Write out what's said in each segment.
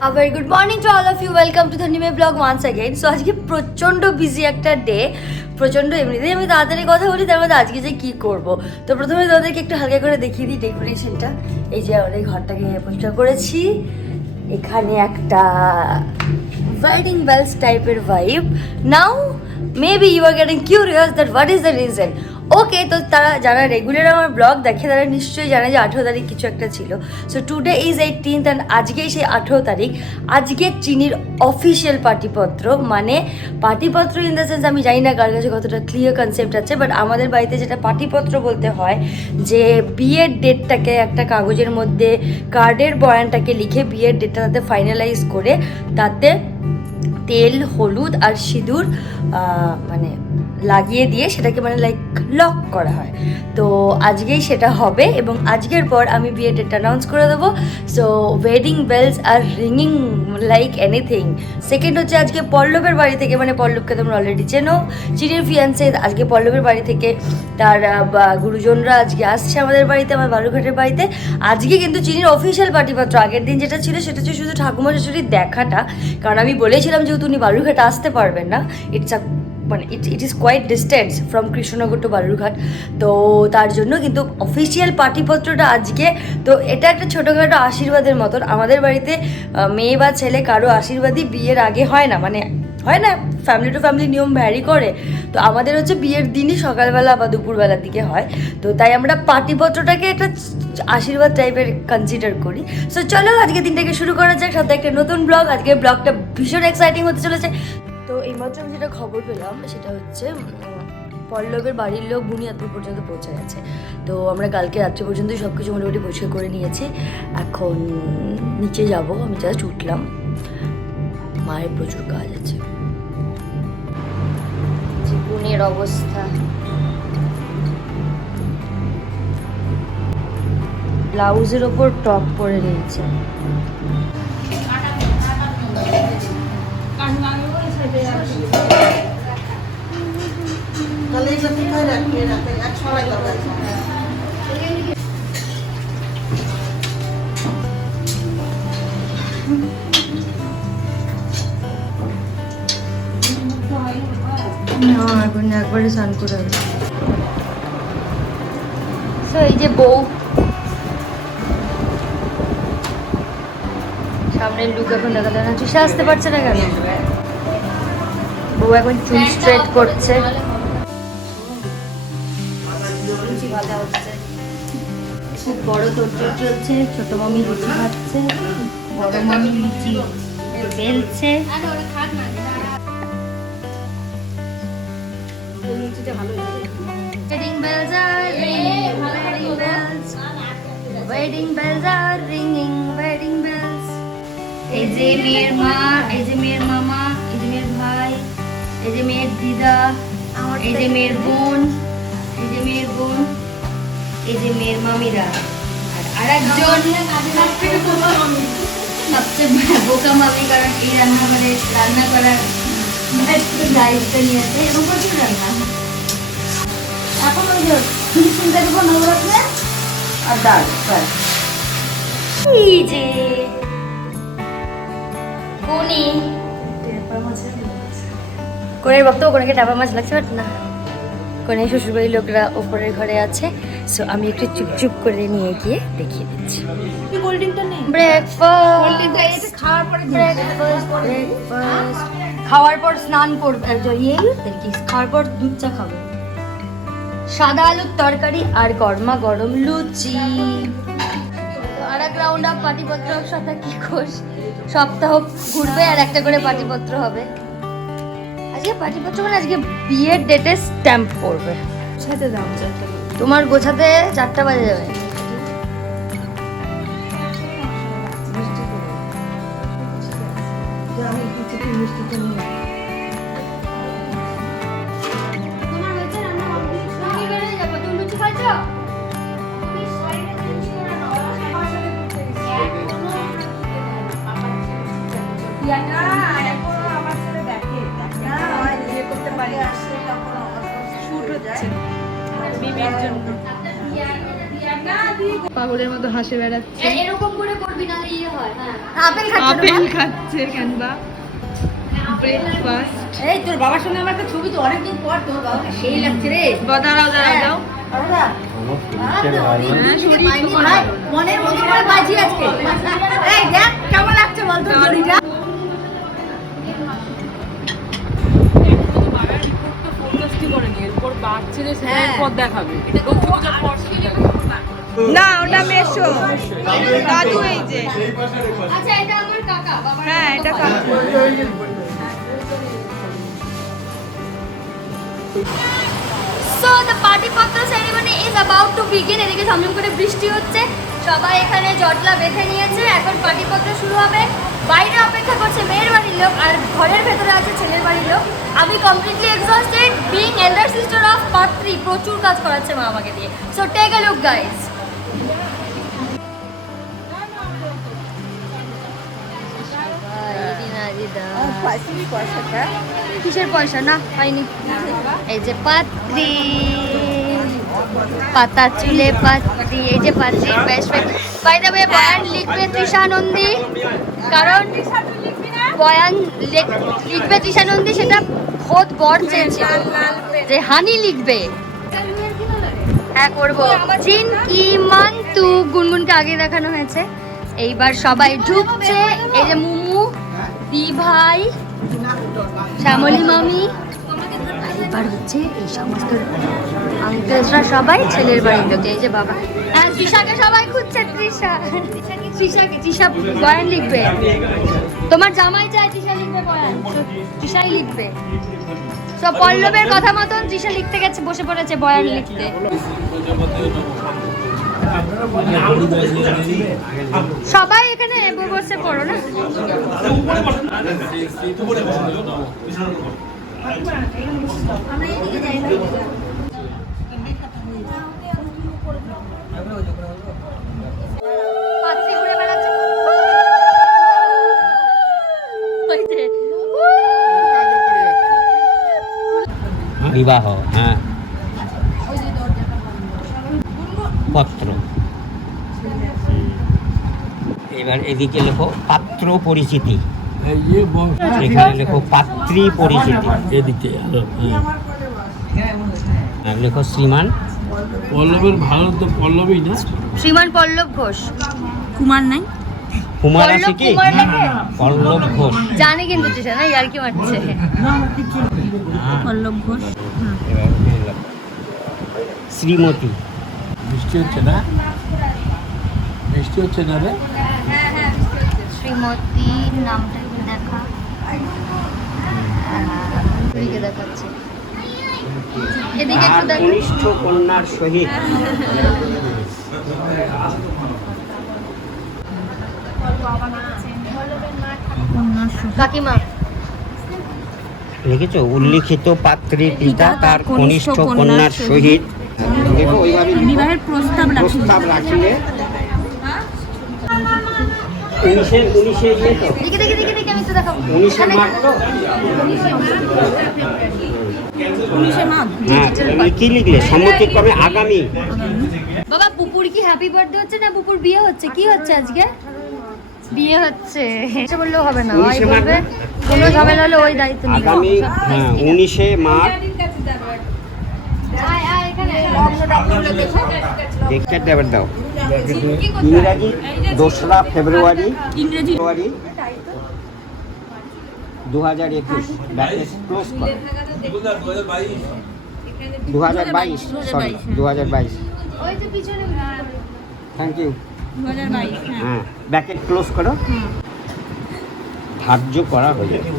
A very good morning to all of you. Welcome to the Nime vlog once again. So আজকে প্রচন্ড busy একটা day, প্রচন্ড এমনিতেই আমি তাড়াতাড়ি কথা বলি, তার মধ্যে আজকে যে কি করব। তো প্রথমে তাদেরকে একটু হালকা করে দেখিয়ে দিই ডেকোরেশনটা। এই যে আমাদের ঘরটাকে পরিষ্কার করেছি, এখানে একটা ওয়েডিং বেলস টাইপের vibe. Now maybe you are getting curious that what is the reason. Okay, তো তারা যারা রেগুলার আমার ব্লগ দেখে তারা নিশ্চয়ই জানে যে 18 তারিখ কিছু একটা ছিল। So today is 18th and আজকেই সেই 18 তারিখ। আজকে চিনির অফিসিয়াল পার্টিপত্র, মানে পার্টিপত্র ইন দ্য সেন্স আমি জানি না কার কাছে কতটা ক্লিয়ার কনসেপ্ট আছে, বাট আমাদের বাড়িতে যেটা পার্টিপত্র বলতে হয় যে বিয়ের ডেটটাকে একটা কাগজের মধ্যে কার্ডের বয়ানটাকে লিখে বিয়ের ডেটটা তাতে ফাইনালাইজ করে তাতে তেল, হলুদ আর সিঁদুর মানে লাগিয়ে দিয়ে সেটাকে মানে লাইক লক করা হয়। তো আজকেই সেটা হবে এবং আজকের পর আমি বিয়ের ডেট অ্যানাউন্স করে দেবো। সো ওয়েডিং বেলস আর রিংইং লাইক এনিথিং। সেকেন্ড হচ্ছে আজকে পল্লবের বাড়ি থেকে, মানে পল্লবকে তোমরা অলরেডি চেনো, চিনির ফিয়ান্সে, আজকে পল্লবের বাড়ি থেকে তার গুরুজনরা আজকে আসছে আমাদের বাড়িতে, আমার বালুরঘাটের বাড়িতে। আজকে কিন্তু চিনির অফিসিয়াল পার্টিপত্র। আগের দিন যেটা ছিল সেটা হচ্ছে শুধু ঠাকুমা শাশুড়ির দেখাটা, কারণ আমি বলেছিলাম যেহেতু উনি বালুরঘাটে আসতে পারবেন না, মানে it is quite distance from Krishnanagar to Balurghat, তো তার জন্য কিন্তু অফিসিয়াল পার্টিপত্রটা আজকে। তো এটা একটা ছোটোখাটো আশীর্বাদের মতন। আমাদের বাড়িতে মেয়ে বা ছেলে কারো আশীর্বাদই বিয়ের আগে হয় না, মানে হয় না, ফ্যামিলি টু ফ্যামিলি নিয়ম ভ্যারি করে। তো আমাদের হচ্ছে বিয়ের দিনই সকালবেলা বা দুপুরবেলার দিকে হয়, তো তাই আমরা পার্টিপত্রটাকে একটা আশীর্বাদ টাইপের কনসিডার করি। সো চলো আজকে দিনটাকে শুরু করা যাক, সাথে একটা নতুন ব্লগ। আজকের ব্লগটা ভীষণ এক্সাইটিং হতে চলেছে। তো এইমাত্র আমি যেটা খবর পেলাম সেটা হচ্ছে পল্লবের বাড়ির লোক বুনিয়াদপুর পর্যন্ত পৌঁছে গেছে। তো আমরা কালকে রাত্রি পর্যন্তই সব কিছু মোটামুটি পরিষ্কার করে নিয়েছি। এখন নিচে যাব, আমি জাস্ট উঠলাম, মায়ের প্রচুর কাজ আছে। জীবনের অবস্থা, ব্লাউজের ওপর টপ পরে নিয়েছে। এখন একবারে স্নান করে হবে। সো এই যে বউ, সামনের লুক এখন দেখা যায় না, চুষে আসতে পারছে না কেন? বউ এখন চুল স্ট্রেট করছে। খুব বড় তোড়জোড় চলছে। ছোট মামি লুচি খাচ্ছে, বড় মামি লুচি বেলছে। Wedding bells are ringing, wedding bells, wedding bells are ringing, wedding bells. এই যে মেয়ের মা, এই যে মেয়ের মামা, এই যে মেয়ের ভাই, এই যে মেয়ের দিদা, এই যে মেয়ের বোন, এই যে মেয়ের বোন, এই যে মেয়ের মামিরা, আর আরেকজন সবচেয়ে বোকা মামি, কারণ এই রান্নাঘরে রান্না করার দায়িত্ব নিয়েছে এবং প্রচুর রান্না। এখন ওই যে চিন্তা দেবো নবরত্নে আর ডাল, এই যে কোনি কোনের বক্তব্য, কোনকে টাপা মাছ লাগছে, বাট না, কোনে শ্বশুরবাড়ির লোকরা ওপরের ঘরে আছে। সো আমি একটু চুপচুপ করে নিয়ে গিয়ে দেখিয়ে দিচ্ছি। খাওয়ার পর স্নান করবে, খাওয়ার পর দুধ চা খাবে, সাদা আলুর তরকারি আর গরমা গরম লুচি। আর এক রাউন্ড অফ পাটিপত্র সাথে কি কোষ সপ্তাহ ঘুরবে আর একটা করে পাটিপত্র হবে। আজকে পাটিপত্র মানে আজকে বিয়ের ডেটে স্ট্যাম্প পড়বে। সাথে দাও, তোমার গোছাতে 4টা বাজে যাবে। পাগলের মতো হাসে বেড়াচ্ছে, এরকম করে করবি না ইয়ে হয়। হ্যাঁ আপেল খাচ্ছে কেনবা। ব্রেকফাস্ট। এই তোর বাবার সঙ্গে আমার একটা ছবি তো অনেকদিন পর, তোর বাবাকে সেই লাগছে রে। দাঁড়াও দাও। মনের মতো করে বাজি আজকে। এই দেখ কেমন লাগছে বলতো জড়িটা। না ওটা মেশো, দাদু এই যে। আচ্ছা এটা আমার কাকা বাবা। হ্যাঁ এটা কাকু। So the party patra ceremony is about to begin. এদিকে ঝমঝম করে বৃষ্টি হচ্ছে, সবাই এখানে জটলা বেঁধে নিয়েছে, এখন পার্টি পত্র শুরু হবে। বাইরে অপেক্ষা করছে মেয়ের বাড়ির লোক, আর ঘরের ভেতরে আছে ছেলের বাড়ির লোক। আমি completely exhausted being elder sister of পাত্রী, প্রচুর কাজ করাচ্ছে মা আমাকে দিয়ে। So take a look guys. কিসের পয়সা? না পাইনি। এই যে পাত্রী, পাতা চুলে পাত্রী, এই যে পাত্রী। বাই দ্য ওয়ে বয়ান লিখবে তৃষা নন্দী, কারণ বয়ান লিখবে তৃষা নন্দী, সেটা খোদ বর চেয়েছিল যে হানি লিখবে। হ্যাঁ করবো। চিনকি মান্তু গুনগুনকে আগে দেখানো হয়েছে, এইবার সবাই ঢুকছে। এই যে মুমু, দি ভাই, শ্যামলী মামি, এবার হচ্ছে এই সমস্ত আঙ্কেলসরা সবাই ছেলের বাড়ির লোক। এই যে বাবা, হ্যাঁ তৃষাকে সবাই খুঁজছে। তৃষা বয়ান লিখবে, তোমার জামাই চায় তৃষা লিখবে বয়ান, তৃষাই লিখবে। সব পল্লবের কথা মতন তৃষা লিখতে গেছে, বসে পড়েছে বয়ান লিখতে। সবাই এখানে বসে পড়ো না। বিবাহ, হ্যাঁ, পত্র। এবার এদিকে লেখো পাত্র পরিচিতি, এখানে লেখো পাত্রী পরিচিতি, এদিকে লেখো শ্রীমান পল্লবের ভালো তো পল্লবই না, শ্রীমান পল্লব ঘোষ। কুমার নাই, কুমার আছে কি? পল্লব ঘোষ জানি কিন্তু তৃষা না, ইয়ার কি মারছে। পল্লব ঘোষ। শ্রীমতী। বৃষ্টি হচ্ছে না, বৃষ্টি হচ্ছে না রে। শ্রীমতীর নামটা একটু দেখা, এদিকে দেখাচ্ছে, এদিকে একটু দেখ। কনিষ্ঠ কন্যার সহিত কাকিমা লিখেছো, উল্লিখিত পাত্রী পিতা তার কনিষ্ঠ কন্যার সহিত দেখো ওইভাবে বিবাহের প্রস্তাব রাখিলে 19 ইয়ে তো, দেখি আমি তো দেখাবো। 19 মার্চ তো, 19 মাঘ। হ্যাঁ কি লিখলে? সম্মতিক্রমে আগামী। বাবা পুপুর কি হ্যাপি বার্থডে হচ্ছে না পুপুর বিয়ে হচ্ছে? কি হচ্ছে আজকে? বিয়ে হচ্ছে, এটা বললেও হবে না, ওই বলবে কোনো ঝামেলা হলে ওই দায়িত্ব নিবে। আগামী 19 মার্চ দেখতে দেবার দাও। ইংরাজি 2রা ফেব্রুয়ারি 2021, ব্যাকেট ক্লোজ করো। 2022, সরি 2022। ওই তো পিছনে। Thank you. হ্যাঁ ব্যাকেট ক্লোজ করো। ধার্য করা হয়ে যাবে।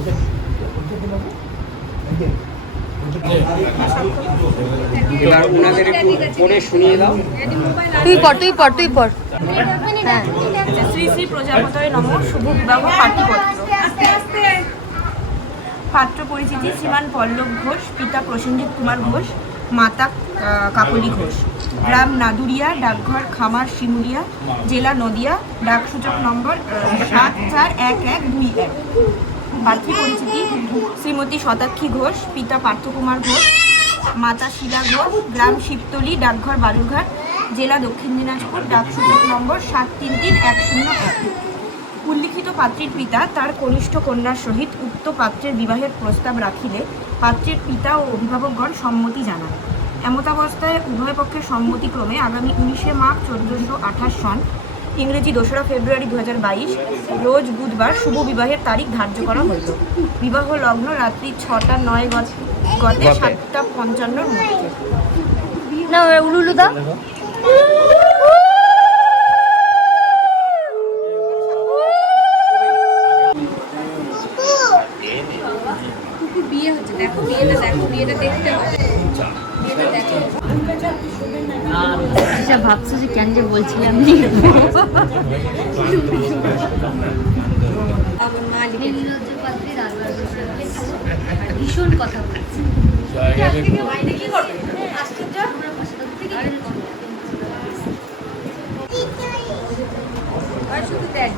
এবার ওনাদের একটু পড়ে শুনিয়ে দাও। তুই পড়। হ্যাঁ। শ্রী শ্রী প্রজাপতয়ে নমঃ। শুভ বিবাহ পাটিপত্র। পাত্র পরিচিতি শ্রীমান পল্লব ঘোষ, পিতা প্রসেনজিৎ কুমার ঘোষ, মাতা কাকলি ঘোষ, গ্রাম নাদুরিয়া, ডাকঘর খামার শিমুলিয়া, জেলা নদিয়া, ডাকসূচক নম্বর 741121। পাত্রী পরিচিতি শ্রীমতী শতাক্ষী ঘোষ, পিতা পার্থকুমার ঘোষ, মাতা শিলা ঘোষ, গ্রাম শিবতলী, ডাকঘর বালুরঘাট, জেলা দক্ষিণ দিনাজপুর, ডাকসূচক নম্বর 733101। উল্লিখিত পাত্রীর পিতা তার কনিষ্ঠ কন্যার সহিত উক্ত পাত্রের বিবাহের প্রস্তাব রাখিলে পাত্রের পিতা ও অভিভাবকগণ সম্মতি জানান। এমতাবস্থায় উভয় পক্ষের সম্মতিক্রমে আগামী 19 মার্চ 1428 সন ইংরেজি 2রা ফেব্রুয়ারি 2022 রোজ বুধবার শুভ বিবাহের তারিখ ধার্য করা হইল। বিবাহ লগ্ন রাত্রি 6:09 গতে 7:55 মধ্যে। না উলুলু দা বিয়ে হচ্ছে, দেখো বিয়েটা, দেখো বিয়েটা দেখতে হবে। আচ্ছা ভাবছো যে কেন যে বলছিলাম ভীষণ কথা বলছি। শুধু দেখ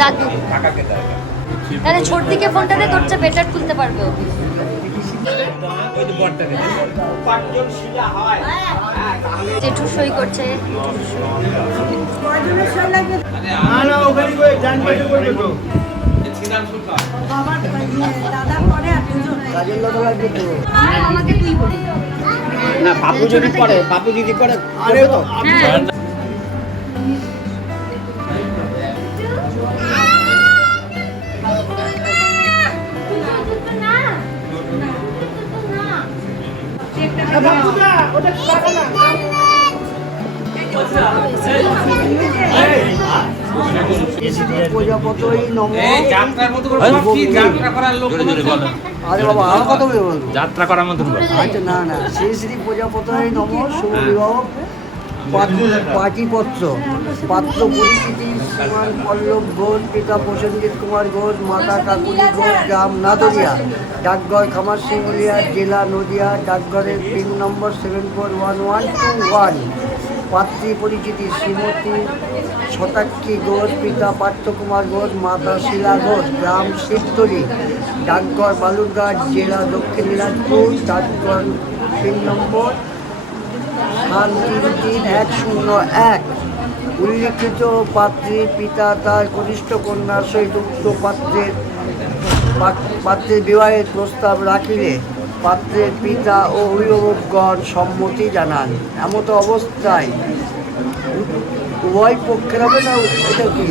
দাদু তাহলে ছোট দিকে ফোনটা দে, তোর চেয়ে বেটার তুলতে পারবে ও। জেঠু সই করছে। আমাকে তুই বলি না পাপু যদি পড়ে করবে তো? হ্যাঁ প্রজাপতই নম। আরে বাবা আর কত বলবো? যাত্রা করার মতন আচ্ছা না না, শ্রী শ্রী প্রজাপতই নম। শুভ বিবাহ পাটিপত্র পাত্র পরিচিতি শ্রীমান পল্লব ঘোষ, পিতা প্রসেনজিৎ কুমার ঘোষ, মাতা কাকুলি ঘোষ, গ্রাম নাদরিয়া, ডাকঘর খামার শিমুলিয়া, জেলা নদিয়া। ডাকঘরের পিন নম্বর 741121। পাত্রী পরিচিতি শ্রীমতী শতাক্ষী ঘোষ, পিতা পার্থকুমার ঘোষ, মাতা শিলা ঘোষ, গ্রাম শিবতলী, ডাকঘর বালুরঘাট, জেলা দক্ষিণ দিনাজপুর। ডাকঘর পিন নম্বর 733101। উল্লিখিত পাত্রীর পিতা তার কনিষ্ঠ কন্যার সহিত উক্ত পাত্রের বিবাহের প্রস্তাব রাখিলে পাত্রের পিতা ও অভিভাবকগণ সম্মতি জানান। এমত অবস্থায় উভয় পক্ষের হবে না, এটা কি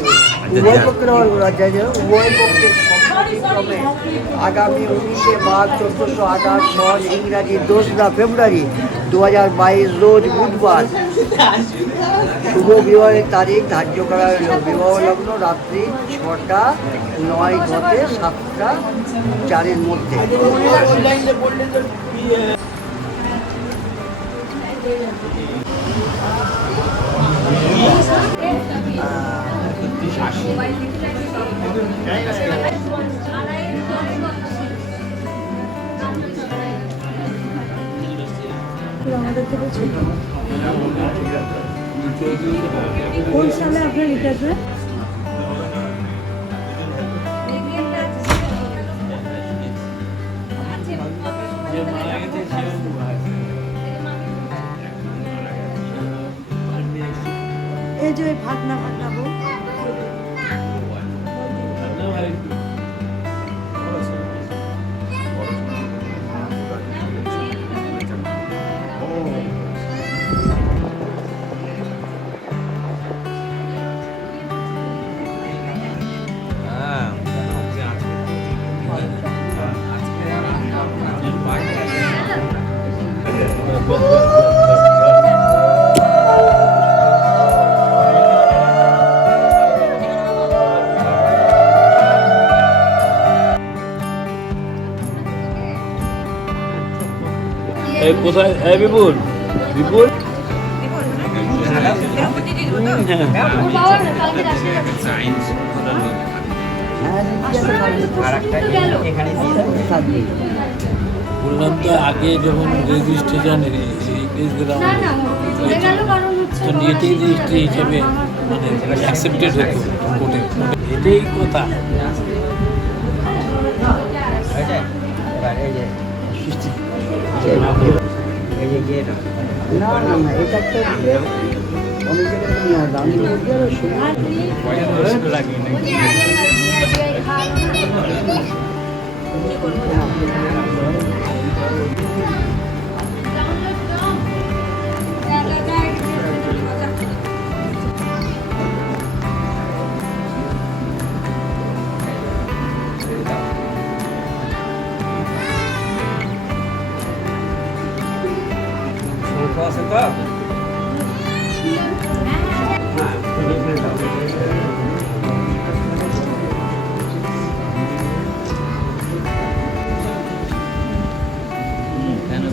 উভয় পক্ষের হবে? উভয় পক্ষের সম্মতিক্রমে আগামী 19 মার্চ 1428 সন ইংরাজি 2রা ফেব্রুয়ারি 2022 রোজ বুধবার শুভ বিবাহের তারিখ ধার্য করা হল। বিবাহ লগ্ন রাত্রি 6:09 গতে 7:04 মধ্যে। কোন সালে আপনার রিটার্ন? এই যে ভাগনা বউ কোথায় বিপুল বিপুল বললাম তো আগে যখন রেজিস্ট্রেশন তো নিয়েতেই রেজিস্ট্রি হিসেবে মানে অ্যাকসেপ্টেড হতো কোর্টে, এটাই কথা। হয়েছে? এবার এই যে এই যে গিয়ে দাও। না না না, এটা একটা অনেক জায়গায় দামি মুরগি আর শুধু শঙ্খ আছে তো?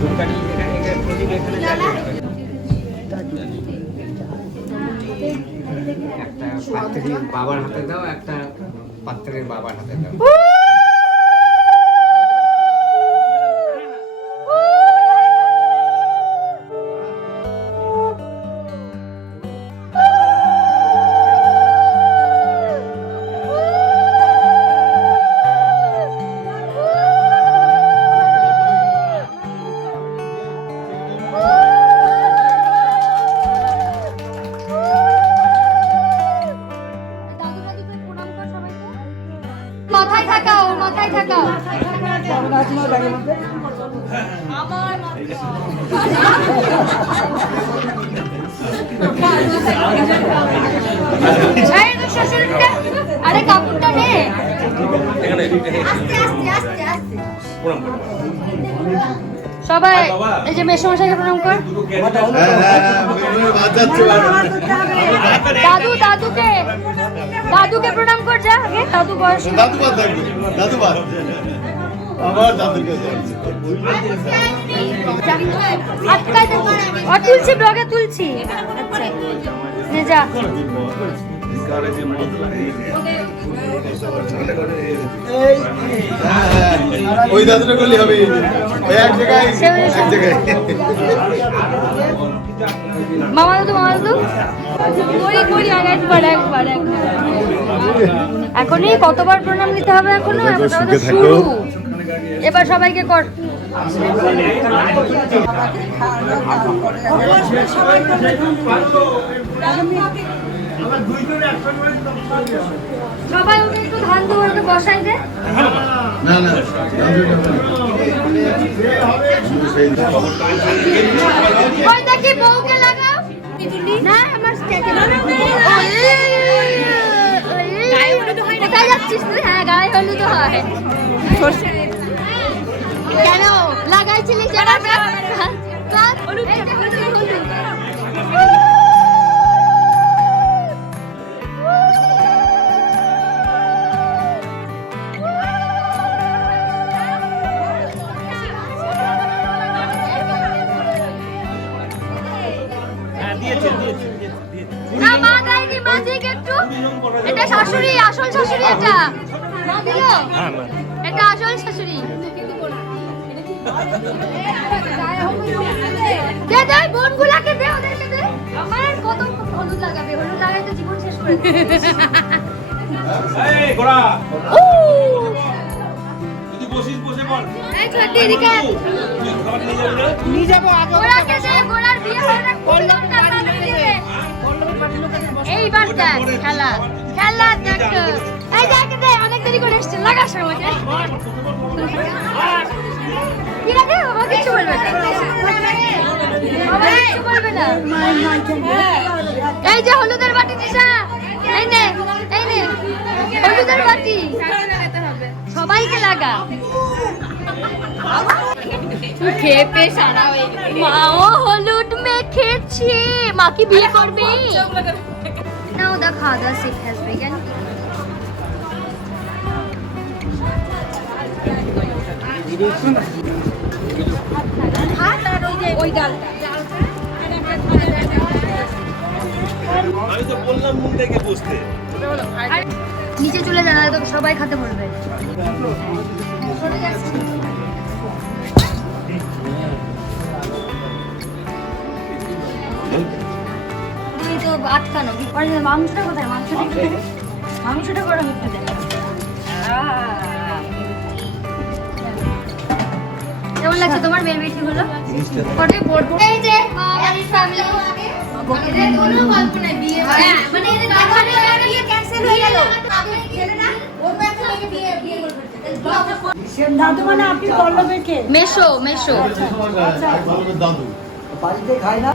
ধূপকাঠি এখানে প্রদীপ এখানে জ্বালিয়ে দাও। একটা পাত্রের বাবার হাতে দাও, একটা পাত্রের বাবার হাতে দাও। মাথায় থাকাও, মাথায় থাকাও। আরে কাপড়টা নে। আস্তে আস্তে আস্তে আস্তে। সবাই এই যে মেসমশাইকে প্রণাম কর। দাদু দাদুকে প্রণাম কর যা আগে। দাদু বয়স আর তুলছি, ব্লগে তুলছি। আচ্ছা নে যা। ওই দাদুটা করলে হবে, ওই এক জায়গায় এক জায়গায়। মামা দাদু করি আর একবার। এখনই কতবার প্রণাম নিতে হবে? এখনো শুরু। এবার সবাইকে কর। সবাই ওকে একটু ধান দুয়ারে বসাই দে। না না ওই দেখি বউকে লাগাও। না আমার স্টেজে গায়ে হলুদ হয় না। কোথায় যাচ্ছিস তুই? হ্যাঁ গায়ে হলুদ হয়। কেন লাগাইছিলিস? না মা গাইনি, মা দিকে একটু। এটা শাশুড়ি, আসল শাশুড়ি এটা। মা দিল? এটা আসল শাশুড়ি। দে দে বোনগুলাকে দে, ওদেরকে দে। আমার কত হলুদ লাগাবে, হলুদ লাগাই তো জীবন শেষ করে দিবে। এই গোড়া উ তুই বসিস, বসে পড়। এই ছোটি এদিকে তুই খাবার নিয়ে যাবি না? নিয়ে যাবো আগে। গোড়াকে দে, গোড়ার বিয়ে হয় না। এইবার দেখ খেলা দেখ। এই দেখ দে, অনেক দেরি করে এসছে। লাগাস আমাকে। কি লাগে? বাবা কিছু বলবে না। বাবা কিছু বলবে না। এই যে হলুদের বাটি দিশা। এই নে হলুদের বাটি। সবাইকে লাগা। খেপে সারা হয়ে গেছে। মাও হলুদ মেখেছে। মা কি বিয়ে করবে? Now the খাওয়া শিখ has begun. ভাত আর ওই ডালটা। আমি তো বললাম মুখ দেখে বসতে। নিচে চলে যান, তো সবাই খেতে বলবে। তুমি তো আটকানো। মাংসটা কোথায়? মাংসটা গরম একটু দে। কেমন লাগছে তোমার মেয়ের বেটি হলো? পরে পড়বো। এই যে আমাদের ফ্যামিলি এদের কোনো গল্প নাই বিয়ে মানে এদের দেখানো বিয়ে ক্যান্সেল হয়ে গেল ছেলে না ওর ব্যাচে থেকে বিয়ে করবে দাদু মানে আপনি পল্লবের কে? মেশো মেশো দাদু বাড়িতে খায় না।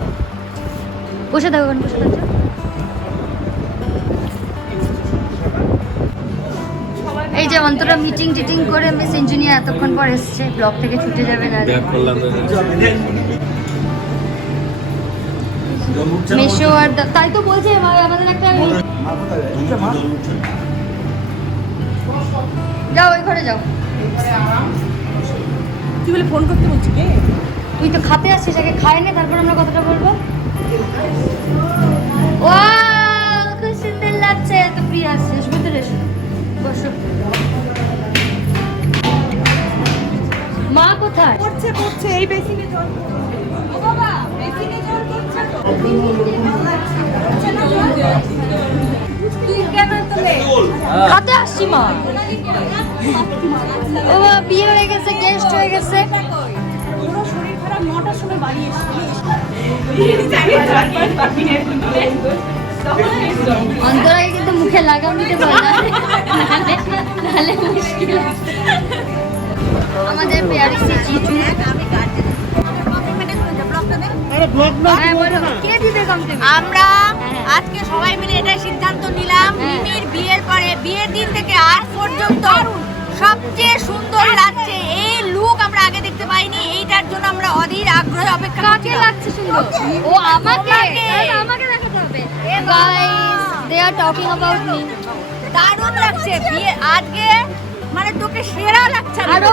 বসে থাকো বসে থাকো এই যে অন্তরা মিটিং টিটিং করে মিস ইঞ্জিনিয়ার এতক্ষণ পর এসছে ব্লক থেকে ছুটে যাবে না মেশো আর তাই তো বলছে আমাদের একটা যাও ওই ঘরে যাও তুই বলে ফোন করতে বলছি কে? তুই তো খাতে আসছিস আগে খায় না তারপর আমরা কথাটা বলবো ওয়াও খুব সুন্দর লাগছে তো প্রিয়া আসছিস ভিতরে এসো বসো মা কোথায় করছে এই বেসিনে জল ও বাবা বেসিনে জল করছে তো তুই কেন তোলে খাতে আসছি মা ও মা, বিয়ে হয়ে গেছে গেস্ট হয়ে গেছে পুরো শরীর খারাপ 9টার সময় বাড়ি অন্তরাকে কিন্তু মুখে লাগাম দিতে বল না নাহলে মুশকিল আমাদের পেয়ারি সে জিজু হ্যাঁ, বলো। কে দিবে কমপ্লিমেন্ট আমরা আজকে সবাই মিলে এটা সিদ্ধান্ত নিলাম হ্যাঁ। মিমির বিয়ের পরে বিয়ের দিন থেকে আজ পর্যন্ত সবচেয়ে সুন্দর লাগছে এই লুক আমরা আগে দেখতে পাইনি এইটার জন্য আমরা অধীর আগ্রহে অপেক্ষা কাকে করছিলাম লাগছে সুন্দর ও আমাকে তাহলে আমাকে দেখাতে হবে guys they are talking about me দারুণ লাগছে বিয়ে আজকে মানে তোকে সেরা লাগছে আরো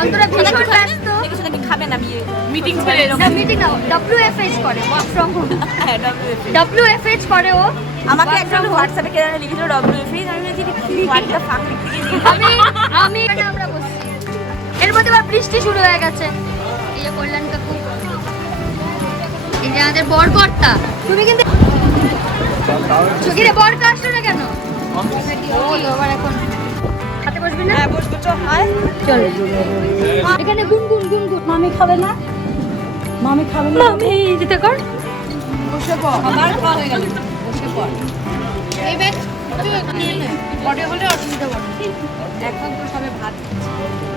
অন্তরা ভীষণ ব্যস্ত কিছু নাকি খাবে না বিয়ে মিটিং ছেড়ে না মিটিং না WFH করে ওয়ার্ক ফ্রম হোম হ্যাঁ WFH করে ও আমাকে একজন হোয়াটসঅ্যাপে কেন লিখেছিল WFH আমি বলছি হোয়াট দ্য ফাক আমি এখানে আমরা বসছি এর মধ্যে আবার বৃষ্টি শুরু হয়ে গেছে এই যে কল্যাণ কাকু এই যে আমাদের বরকর্তা তুমি কিন্তু চোখের বরকা আসলো না কেন ও তো আবার এখন হাতে বসবি না হ্যাঁ বসবো চ হাই চল এখানে গুনগুন গুনগুন মামি খাবে না মামি খাবে না মামি যেতে কর বসে পড় আবার খাওয়া হয়ে গেল বসে পড় এই ব্যাগ তুই নিয়ে নে বডি হলে অসুবিধা হবে এখন তো সবে ভাত খাচ্ছে